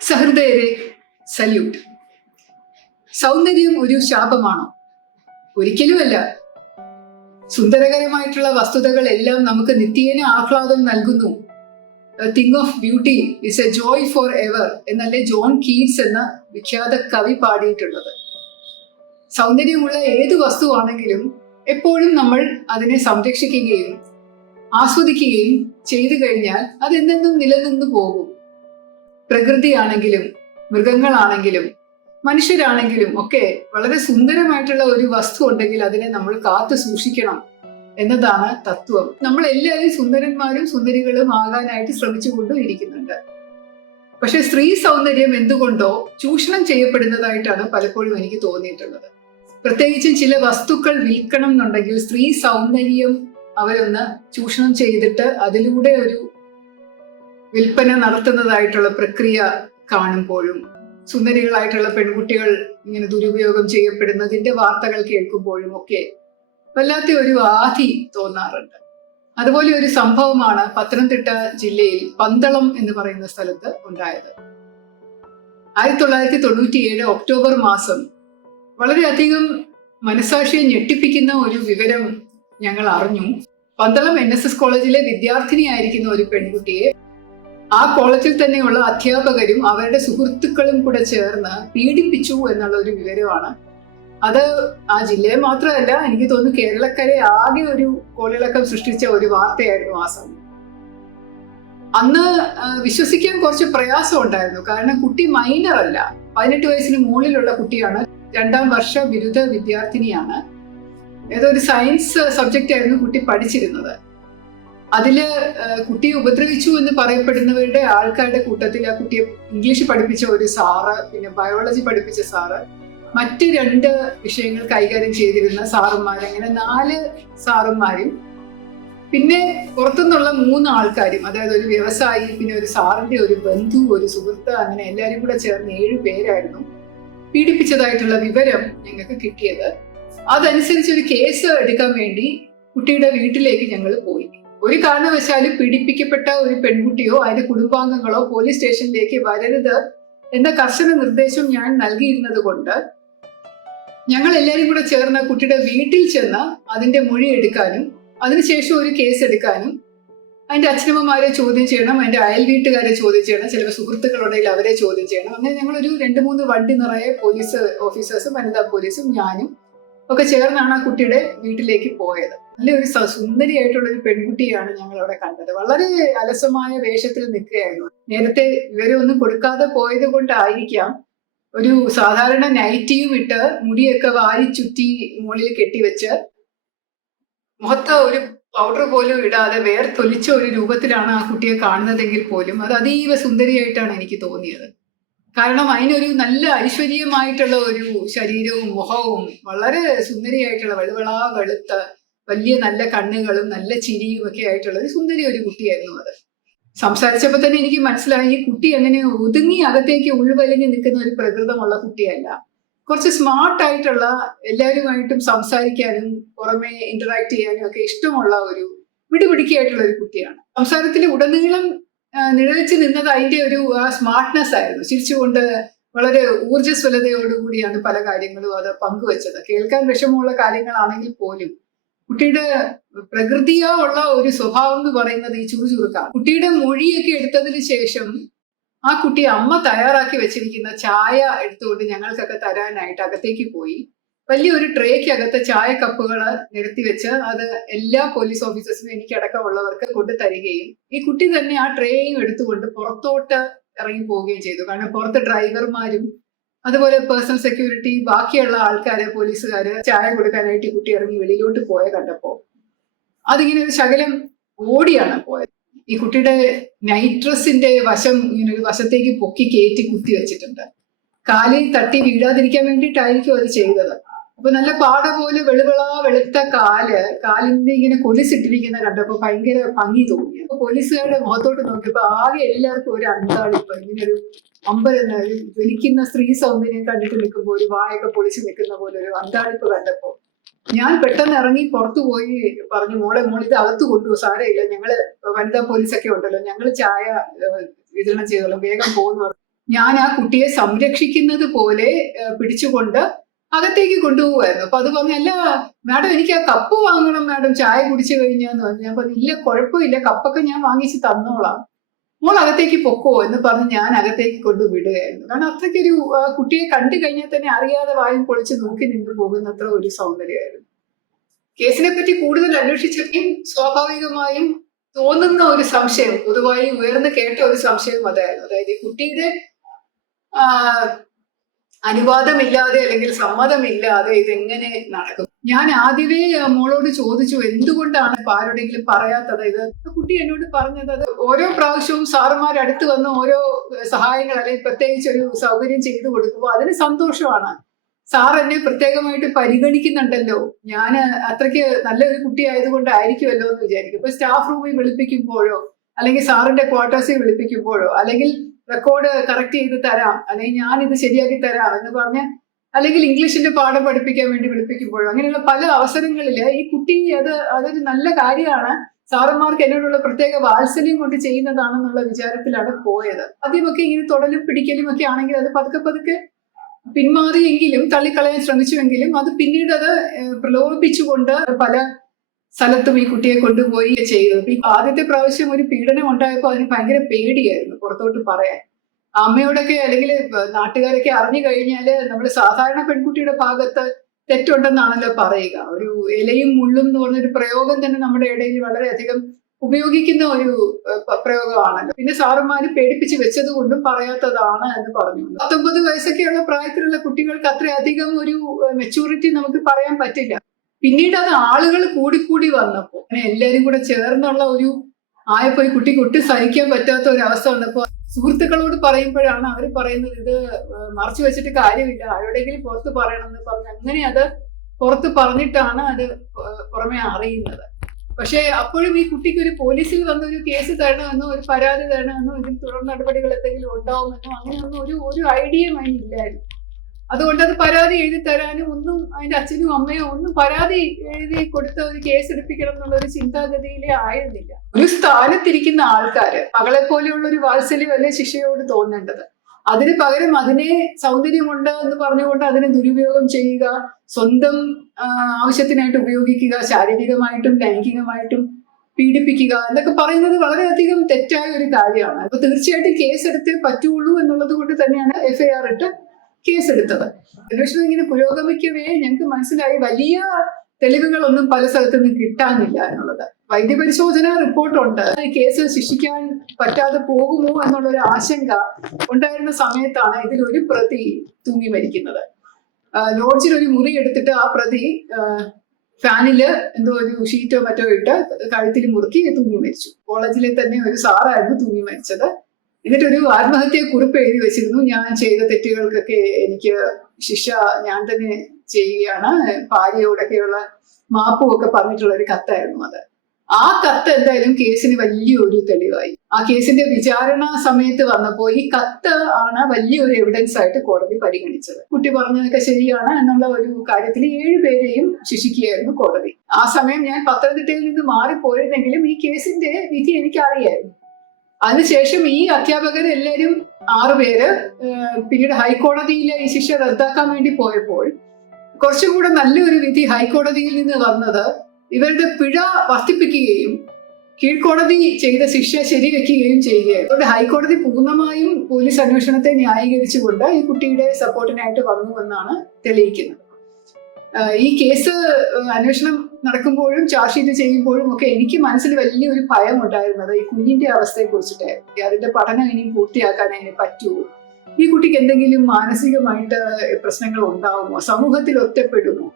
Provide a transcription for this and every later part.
സഹൃദയരെ salute. സൗന്ദര്യം ഒരു ശാപമാണോ? ഒരിക്കലുമല്ല. സുന്ദരകരമായിട്ടുള്ള വസ്തുതകൾ എല്ലാം നമുക്ക് നിത്യേന ആഹ്ലാദം നൽകുന്നു. Thing of beauty is A Joy for ever എന്നല്ലേ ജോൺ കീറ്റ്സ് എന്ന വിഖ്യാത കവി പാടിയിട്ടുള്ളത്. സൗന്ദര്യമുള്ള ഏത് വസ്തുവാണെങ്കിലും എപ്പോഴും നമ്മൾ അതിനെ സംരക്ഷിക്കുകയും ആസ്വദിക്കുകയും ചെയ്തു കഴിഞ്ഞാൽ അതെന്തെന്നും നിലനിന്നു പോകും. പ്രകൃതിയാണെങ്കിലും മൃഗങ്ങളാണെങ്കിലും മനുഷ്യരാണെങ്കിലും ഒക്കെ വളരെ സുന്ദരമായിട്ടുള്ള ഒരു വസ്തു ഉണ്ടെങ്കിൽ അതിനെ നമ്മൾ കാത്തു സൂക്ഷിക്കണം എന്നതാണ് തത്വം. നമ്മൾ എല്ലാവരും സുന്ദരന്മാരും സുന്ദരികളും ആകാനായിട്ട് ശ്രമിച്ചുകൊണ്ടും ഇരിക്കുന്നുണ്ട്. പക്ഷെ സ്ത്രീ സൗന്ദര്യം എന്തുകൊണ്ടോ ചൂഷണം ചെയ്യപ്പെടുന്നതായിട്ടാണ് പലപ്പോഴും എനിക്ക് തോന്നിയിട്ടുള്ളത്. പ്രത്യേകിച്ചും ചില വസ്തുക്കൾ വിൽക്കണം എന്നുണ്ടെങ്കിൽ സ്ത്രീ സൗന്ദര്യം അവരൊന്ന് ചൂഷണം ചെയ്തിട്ട് അതിലൂടെ ഒരു വിൽപ്പന നടത്തുന്നതായിട്ടുള്ള പ്രക്രിയ കാണുമ്പോഴും സുന്ദരികളായിട്ടുള്ള പെൺകുട്ടികൾ ഇങ്ങനെ ദുരുപയോഗം ചെയ്യപ്പെടുന്നതിന്റെ വാർത്തകൾ കേൾക്കുമ്പോഴും ഒക്കെ വല്ലാത്ത ഒരു ആധി തോന്നാറുണ്ട്. അതുപോലെ ഒരു സംഭവമാണ് പത്തനംതിട്ട ജില്ലയിൽ പന്തളം എന്ന് പറയുന്ന സ്ഥലത്ത് ഉണ്ടായത്. 1997 ഒക്ടോബർ മാസം വളരെയധികം മനസാക്ഷിയെ ഞെട്ടിപ്പിക്കുന്ന ഒരു വിവരം ഞങ്ങൾ അറിഞ്ഞു. പന്തളം NSS കോളേജിലെ വിദ്യാർത്ഥിനിയായിരിക്കുന്ന ഒരു പെൺകുട്ടിയെ ആ കോളേജിൽ തന്നെയുള്ള അധ്യാപകരും അവരുടെ സുഹൃത്തുക്കളും കൂടെ ചേർന്ന് പീഡിപ്പിച്ചു എന്നുള്ള ഒരു വിവരമാണ്. അത് ആ ജില്ലയെ മാത്രമല്ല, എനിക്ക് തോന്നുന്നു കേരളക്കരെ ആകെ ഒരു കോളിളക്കം സൃഷ്ടിച്ച ഒരു വാർത്തയായിരുന്നു ആ സമയം. അന്ന് വിശ്വസിക്കാൻ കുറച്ച് പ്രയാസം ഉണ്ടായിരുന്നു. കാരണം കുട്ടി മൈനർ അല്ല, 18 വയസ്സിന് മുകളിലുള്ള കുട്ടിയാണ്. 2ാം വർഷ ബിരുദ വിദ്യാർത്ഥിനിയാണ്. ഏതോ ഒരു സയൻസ് സബ്ജക്റ്റ് ആയിരുന്നു കുട്ടി പഠിച്ചിരുന്നത്. അതില് കുട്ടിയെ ഉപദ്രവിച്ചു എന്ന് പറയപ്പെടുന്നവരുടെ ആൾക്കാരുടെ കൂട്ടത്തിൽ ആ കുട്ടിയെ ഇംഗ്ലീഷ് പഠിപ്പിച്ച ഒരു സാറ്, പിന്നെ ബയോളജി പഠിപ്പിച്ച സാറ്, മറ്റ് 2 വിഷയങ്ങൾ കൈകാര്യം ചെയ്തിരുന്ന സാറുമാർ, അങ്ങനെ 4 സാറുമാരും പിന്നെ പുറത്തുനിന്നുള്ള 3 ആൾക്കാരും, അതായത് ഒരു വ്യവസായി, പിന്നെ ഒരു സാറിന്റെ ഒരു ബന്ധു, ഒരു സുഹൃത്ത്, അങ്ങനെ എല്ലാവരും കൂടെ ചേർന്ന് 7 പേരായിരുന്നു പീഡിപ്പിച്ചതായിട്ടുള്ള വിവരം ഞങ്ങൾക്ക് കിട്ടിയത്. അതനുസരിച്ച് ഒരു കേസ് എടുക്കാൻ വേണ്ടി കുട്ടിയുടെ വീട്ടിലേക്ക് ഞങ്ങൾ പോയി. ഒരു കാരണവശാലും പീഡിപ്പിക്കപ്പെട്ട ഒരു പെൺകുട്ടിയോ അതിന്റെ കുടുംബാംഗങ്ങളോ പോലീസ് സ്റ്റേഷനിലേക്ക് വരരുത് എന്ന കർശന നിർദ്ദേശം ഞാൻ നൽകിയിരുന്നത് കൊണ്ട് ഞങ്ങൾ എല്ലാവരും കൂടെ ചേർന്ന് കുട്ടിയുടെ വീട്ടിൽ ചെന്ന് അതിന്റെ മൊഴി എടുക്കാനും അതിനുശേഷം ഒരു കേസ് എടുക്കാനും അതിന്റെ അച്ഛനമ്മമാരെ ചോദ്യം ചെയ്യണം, അതിന്റെ അയൽ വീട്ടുകാരെ ചോദ്യം ചെയ്യണം, ചിലപ്പോൾ സുഹൃത്തുക്കളുണ്ടെങ്കിൽ അവരെ ചോദ്യം ചെയ്യണം. അങ്ങനെ ഞങ്ങളൊരു 2-3 വണ്ടി നിറയെ പോലീസ് ഓഫീസേഴ്സും വനിതാ പോലീസും ഞാനും ഒക്കെ ചേർന്നാണ് ആ കുട്ടിയുടെ വീട്ടിലേക്ക് പോയത്. നല്ലൊരു സുന്ദരിയായിട്ടുള്ള ഒരു പെൺകുട്ടിയാണ് ഞങ്ങൾ അവിടെ കണ്ടത്. വളരെ അലസമായ വേഷത്തിൽ നിൽക്കുകയായിരുന്നു. നേരത്തെ വിവരമൊന്നും കൊടുക്കാതെ പോയത് കൊണ്ടായിരിക്കാം ഒരു സാധാരണ നൈറ്റിയും ഇട്ട് മുടിയൊക്കെ വാരി ചുറ്റി മുകളിൽ കെട്ടിവെച്ച് മുഖത്ത് ഒരു പൗഡർ പോലും ഇടാതെ വേർത്തൊലിച്ച ഒരു രൂപത്തിലാണ് ആ കുട്ടിയെ കാണുന്നതെങ്കിൽ പോലും അത് അതീവ സുന്ദരിയായിട്ടാണ് എനിക്ക് തോന്നിയത്. കാരണം അതിനൊരു നല്ല ഐശ്വര്യമായിട്ടുള്ള ഒരു ശരീരവും മുഖവും വളരെ സുന്ദരിയായിട്ടുള്ള വെളുവളാ വെളുത്ത വലിയ നല്ല കണ്ണുകളും നല്ല ചിരിയും ഒക്കെ ആയിട്ടുള്ള ഒരു സുന്ദരി ഒരു കുട്ടിയായിരുന്നു അത്. സംസാരിച്ചപ്പോൾ തന്നെ എനിക്ക് മനസ്സിലായി ഈ കുട്ടി അങ്ങനെ ഒതുങ്ങി അകത്തേക്ക് ഉൾവലിഞ്ഞ് നിൽക്കുന്ന ഒരു പ്രകൃതമുള്ള കുട്ടിയല്ല. കുറച്ച് സ്മാർട്ടായിട്ടുള്ള, എല്ലാവരുമായിട്ടും സംസാരിക്കാനും പുറമെ ഇന്ററാക്ട് ചെയ്യാനും ഒക്കെ ഇഷ്ടമുള്ള ഒരു മിടുമിടുക്കിയായിട്ടുള്ള ഒരു കുട്ടിയാണ്. സംസാരത്തിൽ ഉടനീളം നിഴലിച്ച് നിന്നത് അതിന്റെ ഒരു ആ സ്മാർട്ട്നെസ് ആയിരുന്നു. ചിരിച്ചുകൊണ്ട് വളരെ ഊർജ്ജസ്വലതയോടുകൂടിയാണ് പല കാര്യങ്ങളും അത് പങ്കുവെച്ചത്. കേൾക്കാൻ വിഷമമുള്ള കാര്യങ്ങളാണെങ്കിൽ പോലും കുട്ടിയുടെ പ്രകൃതിയാ ഉള്ള ഒരു സ്വഭാവം എന്ന് പറയുന്നത് ഈ ചുറുചുറുക്കാണ്. കുട്ടിയുടെ മൊഴിയൊക്കെ എടുത്തതിന് ശേഷം ആ കുട്ടി അമ്മ തയ്യാറാക്കി വെച്ചിരിക്കുന്ന ചായ എടുത്തുകൊണ്ട് ഞങ്ങൾക്കൊക്കെ തരാനായിട്ട് അകത്തേക്ക് പോയി. വലിയൊരു ട്രേക്കകത്ത് ചായ കപ്പുകൾ നിരത്തി വെച്ച് അത് എല്ലാ പോലീസ് ഓഫീസേഴ്സിനും എനിക്കടക്കമുള്ളവർക്ക് കൊണ്ട് തരികയും ഈ കുട്ടി തന്നെ ആ ട്രേയും എടുത്തുകൊണ്ട് പുറത്തോട്ട് ഇറങ്ങി പോവുകയും ചെയ്തു. കാരണം പുറത്ത് ഡ്രൈവർമാരും അതുപോലെ പേഴ്സണൽ സെക്യൂരിറ്റി, ബാക്കിയുള്ള ആൾക്കാര്, പോലീസുകാര് ചായ കൊടുക്കാനായിട്ട് ഈ കുട്ടി ഇറങ്ങി വെളിയിലോട്ട് പോയ കണ്ടപ്പോ അതിങ്ങനെ ഒരു ശകലം ഓടിയാണ് പോയത്. ഈ കുട്ടിയുടെ നൈറ്റ് ഡ്രസ്സിന്റെ വശം ഇങ്ങനെ ഒരു വശത്തേക്ക് പൊക്കി കയറ്റി കുത്തി വെച്ചിട്ടുണ്ട്. കാലിൽ തട്ടി വീഴാതിരിക്കാൻ വേണ്ടിയിട്ടായിരിക്കും അത് ചെയ്തത്. അപ്പൊ നല്ല പാട പോലെ വെളുവിളാ വെളുത്ത കാലിന്റെ ഇങ്ങനെ കൊലിസിട്ടിരിക്കുന്ന കണ്ടപ്പോ ഭയങ്കര ഭംഗി തോന്നി. അപ്പൊ പോലീസുകാരുടെ മുഖത്തോട്ട് നോക്കിയപ്പോ ആകെ എല്ലാവർക്കും ഒരു അന്താളിപ്പ്, ഇങ്ങനെ ഒരു അമ്പലെന്ന വലിക്കുന്ന സ്ത്രീ സൗന്ദര്യം കണ്ടിട്ട് നിൽക്കുമ്പോൾ ഒരു വായൊക്കെ പൊളിച്ച് നിൽക്കുന്ന പോലെ ഒരു അന്താളിപ്പ് കണ്ടപ്പോ ഞാൻ പെട്ടെന്ന് ഇറങ്ങി പുറത്തു പോയി പറഞ്ഞു, മോളിത് അകത്ത് കൊണ്ടുപോകും, സാരമില്ല, ഞങ്ങള് വനിതാ പോലീസൊക്കെ ഉണ്ടല്ലോ, ഞങ്ങള് ചായ വിതരണം ചെയ്തോളാം, വേഗം പോകുന്നു. ഞാൻ ആ കുട്ടിയെ സംരക്ഷിക്കുന്നത് പോലെ പിടിച്ചുകൊണ്ട് അകത്തേക്ക് കൊണ്ടുപോകുമായിരുന്നു. അപ്പൊ അത് പറഞ്ഞു, അല്ല മാഡം എനിക്ക് ആ കപ്പ് വാങ്ങണം മാഡം, ചായ കുടിച്ചു കഴിഞ്ഞാന്ന് പറഞ്ഞു. ഞാൻ പറഞ്ഞു, ഇല്ല കുഴപ്പമില്ല, കപ്പൊക്കെ ഞാൻ വാങ്ങിച്ച് തന്നോളാം, മോൾ അകത്തേക്ക് പൊക്കോ എന്ന് പറഞ്ഞ് ഞാൻ അകത്തേക്ക് കൊണ്ടുവിടുകയായിരുന്നു. കാരണം അത്രയ്ക്കൊരു കുട്ടിയെ കണ്ടു കഴിഞ്ഞാൽ തന്നെ അറിയാതെ വായും പൊളിച്ച് നോക്കി നിന്ന് പോകുന്നത്ര ഒരു സൗന്ദര്യമായിരുന്നു. കേസിനെ പറ്റി കൂടുതൽ അന്വേഷിച്ചപ്പോൾ സ്വാഭാവികമായും തോന്നുന്ന ഒരു സംശയം, പൊതുവായി ഉയർന്നു കേട്ട ഒരു സംശയം അതായിരുന്നു. അതായത് ഈ കുട്ടിയുടെ അനുവാദമില്ലാതെ അല്ലെങ്കിൽ സമ്മതമില്ലാതെ ഇതെങ്ങനെ നടക്കും. ഞാൻ ആദ്യമേ മോളോട് ചോദിച്ചു, എന്തുകൊണ്ടാണ് ആരോടെങ്കിലും പറയാത്തത് ഇത്. കുട്ടി എന്നോട് പറഞ്ഞത്, അത് ഓരോ പ്രാവശ്യവും സാറുമാർ അടുത്ത് വന്ന് ഓരോ സഹായങ്ങൾ അല്ലെങ്കിൽ പ്രത്യേകിച്ച് ഒരു സൗകര്യം ചെയ്തു കൊടുക്കുമ്പോൾ അതിന് സന്തോഷമാണ്. സാർ എന്നെ പ്രത്യേകമായിട്ട് പരിഗണിക്കുന്നുണ്ടല്ലോ, ഞാൻ അത്രയ്ക്ക് നല്ലൊരു കുട്ടി ആയതുകൊണ്ടായിരിക്കുമല്ലോ എന്ന് വിചാരിക്കും. ഇപ്പൊ സ്റ്റാഫ് റൂമിൽ വിളിപ്പിക്കുമ്പോഴോ അല്ലെങ്കിൽ സാറിന്റെ ക്വാർട്ടേഴ്സിൽ വിളിപ്പിക്കുമ്പോഴോ അല്ലെങ്കിൽ റെക്കോർഡ് കറക്റ്റ് ചെയ്ത് തരാം അല്ലെങ്കിൽ ഞാൻ ഇത് ശരിയാക്കി തരാം എന്ന് പറഞ്ഞ് അല്ലെങ്കിൽ ഇംഗ്ലീഷിന്റെ പാഠം പഠിപ്പിക്കാൻ വേണ്ടി വിളിപ്പിക്കുമ്പോഴോ അങ്ങനെയുള്ള പല അവസരങ്ങളിൽ ഈ കുട്ടി അതൊരു നല്ല കാര്യമാണ്, സാറന്മാർക്ക് എന്നോടുള്ള പ്രത്യേക വാത്സല്യം കൊണ്ട് ചെയ്യുന്നതാണെന്നുള്ള വിചാരത്തിലാണ് പോയത്. ആദ്യമൊക്കെ ഇങ്ങനെ തൊടലും പിടിക്കലും ഒക്കെ ആണെങ്കിൽ അത് പതുക്കെ പതുക്കെ പിന്മാറിയെങ്കിലും തള്ളിക്കളയാൻ ശ്രമിച്ചുവെങ്കിലും അത് പിന്നീട് അത് പ്രലോഭിപ്പിച്ചുകൊണ്ട് പല സ്ഥലത്തും ഈ കുട്ടിയെ കൊണ്ടുപോയി ചെയ്തു. ആദ്യത്തെ പ്രാവശ്യം ഒരു പീഡനം ഉണ്ടായപ്പോൾ അതിന് ഭയങ്കര പേടിയായിരുന്നു പുറത്തോട്ട് പറയാൻ. അമ്മയോടൊക്കെ അല്ലെങ്കിൽ നാട്ടുകാരൊക്കെ അറിഞ്ഞു കഴിഞ്ഞാല് നമ്മൾ സാധാരണ പെൺകുട്ടിയുടെ ഭാഗത്ത് തെറ്റുണ്ടെന്നാണല്ലോ പറയുക. ഒരു ഇലയും മുള്ളും എന്ന് പറഞ്ഞൊരു പ്രയോഗം തന്നെ നമ്മുടെ ഇടയിൽ വളരെയധികം ഉപയോഗിക്കുന്ന ഒരു പ്രയോഗമാണല്ലോ. പിന്നെ സാറുമാര് പേടിപ്പിച്ച് വെച്ചത് കൊണ്ടും പറയാത്തതാണ് എന്ന് പറഞ്ഞു. 19 വയസ്സൊക്കെയുള്ള പ്രായത്തിലുള്ള കുട്ടികൾക്ക് അത്രയധികം ഒരു മെച്ചൂരിറ്റി നമുക്ക് പറയാൻ പറ്റില്ല. പിന്നീട് അത് ആളുകൾ കൂടിക്കൂടി വന്നപ്പോ അങ്ങനെ എല്ലാരും കൂടെ ചേർന്നുള്ള ഒരു ആയപ്പോ ഈ കുട്ടിക്ക് ഒട്ടും സഹിക്കാൻ പറ്റാത്ത ഒരു അവസ്ഥ വന്നപ്പോ സുഹൃത്തുക്കളോട് പറയുമ്പോഴാണ് അവർ പറയുന്നത്, ഇത് മറച്ചു വെച്ചിട്ട് കാര്യമില്ല, ആരോടെങ്കിലും പുറത്ത് പറയണം എന്ന് പറഞ്ഞു. അങ്ങനെ അത് പുറത്ത് പറഞ്ഞിട്ടാണ് അത് പുറമെ അറിയുന്നത്. പക്ഷെ അപ്പോഴും ഈ കുട്ടിക്ക് ഒരു പോലീസിൽ വന്നൊരു കേസ് തരണമെന്നോ ഒരു പരാതി തരണമെന്നോ ഇതിന് തുടർ നടപടികൾ എന്തെങ്കിലും ഉണ്ടാവുമെന്നോ അങ്ങനെയൊന്നും ഒരു ഐഡിയയും അതിനില്ലായിരുന്നു. അതുകൊണ്ട് അത് പരാതി എഴുതി തരാനും ഒന്നും അതിന്റെ അച്ഛനും അമ്മയോ ഒന്നും പരാതി എഴുതി കൊടുത്ത ഒരു കേസ് എടുപ്പിക്കണം എന്നുള്ള ഒരു ചിന്താഗതിയിലേ ആയിരുന്നില്ല. ഒരു സ്ഥാനത്തിരിക്കുന്ന ആൾക്കാര് മകളെ പോലെയുള്ള ഒരു വാത്സല്യം അല്ലെ ശിക്ഷയോട് തോന്നേണ്ടത്. അതിന് പകരം അതിനെ സൗന്ദര്യമുണ്ട് എന്ന് പറഞ്ഞുകൊണ്ട് അതിനെ ദുരുപയോഗം ചെയ്യുക, സ്വന്തം ആവശ്യത്തിനായിട്ട് ഉപയോഗിക്കുക, ശാരീരികമായിട്ടും ലൈംഗികമായിട്ടും പീഡിപ്പിക്കുക എന്നൊക്കെ പറയുന്നത് വളരെയധികം തെറ്റായ ഒരു കാര്യമാണ്. അപ്പൊ തീർച്ചയായിട്ടും കേസെടുത്തേ പറ്റുള്ളൂ എന്നുള്ളത് കൊണ്ട് തന്നെയാണ് FIR ഇട്ട് കേസെടുത്തത്. അന്വേഷണം ഇങ്ങനെ പുരോഗമിക്കവേ ഞങ്ങൾക്ക് മനസ്സിലായി വലിയ തെളിവുകളൊന്നും പല സ്ഥലത്തു നിന്നും കിട്ടാനില്ല എന്നുള്ളത്. വൈദ്യപരിശോധന റിപ്പോർട്ടുണ്ട്. കേസ് ശിക്ഷിക്കാൻ പറ്റാതെ പോകുമോ എന്നുള്ളൊരു ആശങ്ക ഉണ്ടായിരുന്ന സമയത്താണ് ഇതിൽ ഒരു പ്രതി തൂങ്ങി മരിക്കുന്നത്. ലോഡ്ജിൽ ഒരു മുറി എടുത്തിട്ട് ആ പ്രതി ഫാനില് എന്തോ ഒരു ഷീറ്റോ മറ്റോ ഇട്ട് കഴുത്തിൽ മുറുക്കി തൂങ്ങി മരിച്ചു. കോളേജിലെ തന്നെ ഒരു സാറായിരുന്നു തൂങ്ങി മരിച്ചത്. എന്നിട്ടൊരു ആത്മഹത്യ കുറിപ്പ് എഴുതി വെച്ചിരുന്നു, ഞാൻ ചെയ്ത തെറ്റുകൾക്കൊക്കെ എനിക്ക് ശിക്ഷ ഞാൻ തന്നെ ചെയ്യുകയാണ്, ഭാര്യയോടൊക്കെയുള്ള മാപ്പും ഒക്കെ പറഞ്ഞിട്ടുള്ള ഒരു കത്തായിരുന്നു അത്. ആ കത്ത് എന്തായാലും കേസിന് വലിയൊരു തെളിവായി. ആ കേസിന്റെ വിചാരണ സമയത്ത് വന്നപ്പോൾ ഈ കത്ത് ആണ് വലിയൊരു എവിഡൻസ് ആയിട്ട് കോടതി പരിഗണിച്ചത്. കുട്ടി പറഞ്ഞതൊക്കെ ശരിയാണ് എന്നുള്ള ഒരു കാര്യത്തിൽ 7 പേരെയും ശിക്ഷിക്കുകയായിരുന്നു കോടതി. ആ സമയം ഞാൻ പത്തനംതിട്ടയിൽ നിന്ന് മാറിപ്പോയിരുന്നെങ്കിലും ഈ കേസിന്റെ വിധി എനിക്കറിയായിരുന്നു. അതിനുശേഷം ഈ അധ്യാപകരെല്ലാവരും 6 പേര് പിന്നീട് ഹൈക്കോടതിയിലെ ഈ ശിക്ഷ റദ്ദാക്കാൻ വേണ്ടി പോയപ്പോൾ കുറച്ചുകൂടെ നല്ലൊരു വിധി ഹൈക്കോടതിയിൽ നിന്ന് വന്നത് ഇവരുടെ പിഴ വർദ്ധിപ്പിക്കുകയും കീഴ്ക്കോടതി ചെയ്ത ശിക്ഷ ശരിവെക്കുകയും ചെയ്യുകയായിരുന്നു. അതുകൊണ്ട് ഹൈക്കോടതി പൂർണ്ണമായും പോലീസ് അന്വേഷണത്തെ ന്യായീകരിച്ചുകൊണ്ട് ഈ കുട്ടിയുടെ സപ്പോർട്ടിനായിട്ട് വന്നു എന്നാണ് തെളിയിക്കുന്നത്. ഈ കേസ് അന്വേഷണം നടക്കുമ്പോഴും ചാർജ് ഷീറ്റ് ചെയ്യുമ്പോഴും ഒക്കെ എനിക്ക് മനസ്സിൽ വലിയൊരു ഭയം ഉണ്ടായിരുന്നത് ഈ കുഞ്ഞിന്റെ അവസ്ഥയെ കുറിച്ചിട്ടായിരുന്നു. അതിന്റെ പഠനം ഇനിയും പൂർത്തിയാക്കാൻ അതിന് പറ്റുമോ, ഈ കുട്ടിക്ക് എന്തെങ്കിലും മാനസികമായിട്ട് പ്രശ്നങ്ങൾ ഉണ്ടാവുമോ, സമൂഹത്തിൽ ഒറ്റപ്പെടുമോ,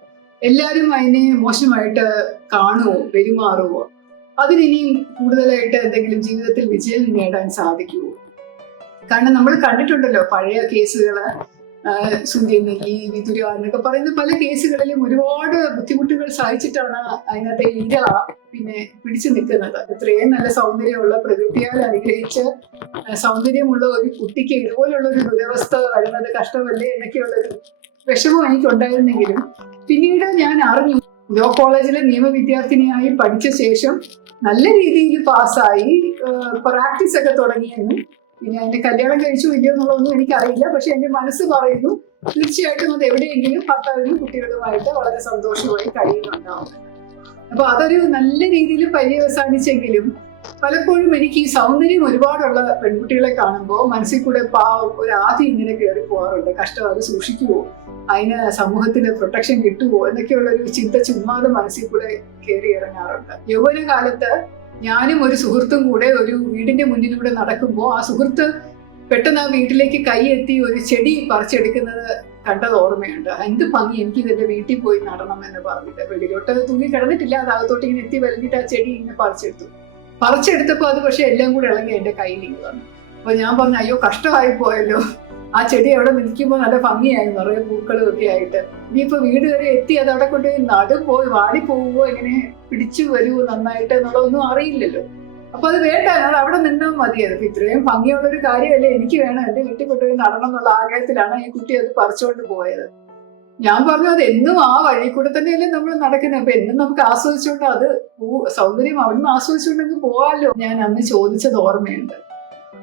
എല്ലാവരും അതിനെ മോശമായിട്ട് കാണുമോ, പെരുമാറുമോ, അതിനിനിയും കൂടുതലായിട്ട് എന്തെങ്കിലും ജീവിതത്തിൽ വിജയം നേടാൻ സാധിക്കുമോ. കാരണം നമ്മൾ കണ്ടിട്ടുണ്ടല്ലോ പഴയ കേസുകള്, സൂര്യനെല്ലി, വിതുര എന്നൊക്കെ പറയുന്ന പല കേസുകളിലും ഒരുപാട് ബുദ്ധിമുട്ടുകൾ സഹിച്ചിട്ടാണ് അതിനകത്തെ ഇര പിന്നെ പിടിച്ചു നിൽക്കുന്നത്. ഇത്രയും നല്ല സൗന്ദര്യമുള്ള പ്രകൃതിയാൽ അനുഗ്രഹിച്ച് സൗന്ദര്യമുള്ള ഒരു കുട്ടിക്ക് ഇതുപോലുള്ള ഒരു ദുരവസ്ഥ വരുന്നത് കഷ്ടമല്ലേ എന്നൊക്കെയുള്ളൊരു വിഷമം എനിക്കുണ്ടായിരുന്നെങ്കിലും പിന്നീട് ഞാൻ അറിഞ്ഞു, ലോ കോളേജിലെ നിയമ വിദ്യാർത്ഥിനിയായി പഠിച്ച ശേഷം നല്ല രീതിയിൽ പാസ്സായി പ്രാക്ടീസ് ഒക്കെ തുടങ്ങിയെന്നും ഇനി അതിന്റെ കല്യാണം കഴിച്ചു ഇല്ലയോ എന്നുള്ളതൊന്നും എനിക്കറിയില്ല. പക്ഷെ എന്റെ മനസ്സ് പറയുന്നു തീർച്ചയായിട്ടും അത് എവിടെയെങ്കിലും ഭർത്താവിനും കുട്ടികളുമായിട്ട് വളരെ സന്തോഷമായി കഴിയുന്നുണ്ടാവും. അപ്പൊ അതൊരു നല്ല രീതിയിൽ പര്യവസാനിച്ചെങ്കിലും പലപ്പോഴും എനിക്ക് ഈ സൗന്ദര്യം ഒരുപാടുള്ള പെൺകുട്ടികളെ കാണുമ്പോൾ മനസ്സിൽ കൂടെ ഒരു ആദ്യം ഇങ്ങനെ കയറി പോകാറുണ്ട്. കഷ്ടം, അത് സൂക്ഷിക്കുവോ, അതിന് സമൂഹത്തിന് പ്രൊട്ടക്ഷൻ കിട്ടുമോ എന്നൊക്കെയുള്ള ഒരു ചിന്ത ചുമ്മാതെ മനസ്സിൽ കൂടെ കയറി ഇറങ്ങാറുണ്ട്. യൗവനകാലത്ത് ഞാനും ഒരു സുഹൃത്തും കൂടെ ഒരു വീടിന്റെ മുന്നിലൂടെ നടക്കുമ്പോൾ ആ സുഹൃത്ത് പെട്ടെന്ന് ആ വീട്ടിലേക്ക് കൈയെത്തി ഒരു ചെടി പറിച്ചെടുക്കുന്നത് കണ്ടത് ഓർമ്മയുണ്ട്. എന്ത് ഭംഗി, എനിക്ക് ഇതിന്റെ വീട്ടിൽ പോയി നടണം എന്ന് പറഞ്ഞിട്ട് വെളിയിലോട്ട് തൂങ്ങി കിടന്നിട്ടില്ല, അത് അകത്തോട്ട് ഇങ്ങനെ എത്തി വലിഞ്ഞിട്ട് ആ ചെടി ഇങ്ങനെ പറിച്ചെടുത്തപ്പോൾ അത് പക്ഷെ എല്ലാം കൂടെ ഇളകി എന്റെ കയ്യിൽ ഇങ്ങനെ വന്നു. അപ്പൊ ഞാൻ പറഞ്ഞു, അയ്യോ കഷ്ടമായി പോയല്ലോ, ആ ചെടി അവിടെ നിൽക്കുമ്പോൾ നല്ല ഭംഗിയായി നിറയെ പൂക്കളും ഒക്കെ ആയിട്ട്. ഇനിയിപ്പോ വീട് വരെ എത്തി അത് അവിടെ കൊണ്ട് നടുപോയി വാടിപ്പോവുമോ, എങ്ങനെ പിടിച്ചു വരുമോ നന്നായിട്ട് എന്നുള്ളതൊന്നും അറിയില്ലല്ലോ. അപ്പൊ അത് വേണ്ട, അത് അവിടെ നിന്നാൽ മതിയായിരുന്നു. ഇത്രയും ഭംഗിയുള്ളൊരു കാര്യമല്ലേ, എനിക്ക് വേണം, എന്റെ വീട്ടിൽ കൊണ്ടുപോയി നടണം എന്നുള്ള ആഗ്രഹത്തിലാണ് ഈ കുട്ടി അത് പറിച്ചുകൊണ്ട് പോയത്. ഞാൻ പറഞ്ഞു, അത് എന്നും ആ വഴി കൂടെ തന്നെയല്ലേ നമ്മൾ നടക്കുന്നത്, അപ്പൊ എന്നും നമുക്ക് ആസ്വദിച്ചുകൊണ്ട് അത് സൗന്ദര്യം അവിടുന്ന് ആസ്വദിച്ചുകൊണ്ടെങ്കിൽ പോവാല്ലോ. ഞാൻ അന്ന് ചോദിച്ചത് ഓർമ്മയുണ്ട്.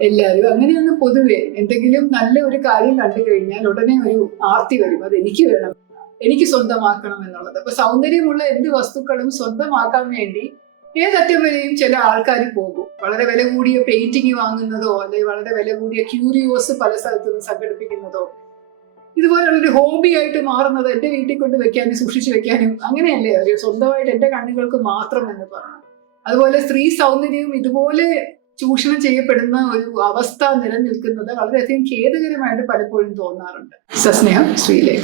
എല്ലാവരും അങ്ങനെയൊന്ന് പൊതുവെ എന്തെങ്കിലും നല്ല ഒരു കാര്യം കണ്ടു കഴിഞ്ഞാൽ ഉടനെ ഒരു ആർത്തി വരും, അത് എനിക്ക് വേണം, എനിക്ക് സ്വന്തമാക്കണം എന്നുള്ളത്. അപ്പൊ സൗന്ദര്യമുള്ള എന്ത് വസ്തുക്കളും സ്വന്തമാക്കാൻ വേണ്ടി ഏതറ്റം വരെയും ചില ആൾക്കാർ പോകും. വളരെ വില കൂടിയ പെയിന്റിങ് വാങ്ങുന്നതോ അല്ലെങ്കിൽ വളരെ വില കൂടിയ ക്യൂരിയോസ് പല സ്ഥലത്തു നിന്ന് സംഘടിപ്പിക്കുന്നതോ ഇതുപോലുള്ളൊരു ഹോബി ആയിട്ട് മാറുന്നത് എന്റെ വീട്ടിൽ കൊണ്ട് വെക്കാനും സൂക്ഷിച്ചു വെക്കാനും അങ്ങനെയല്ലേ ഒരു സ്വന്തമായിട്ട് എന്റെ കണ്ണുകൾക്ക് മാത്രം എന്ന് പറഞ്ഞു. അതുപോലെ സ്ത്രീ സൗന്ദര്യവും ഇതുപോലെ ചൂഷണം ചെയ്യപ്പെടുന്ന ഒരു അവസ്ഥ നിലനിൽക്കുന്നത് വളരെയധികം ഖേദകരമായിട്ട് പലപ്പോഴും തോന്നാറുണ്ട്. സസ്നേഹം, ശ്രീലേഖ.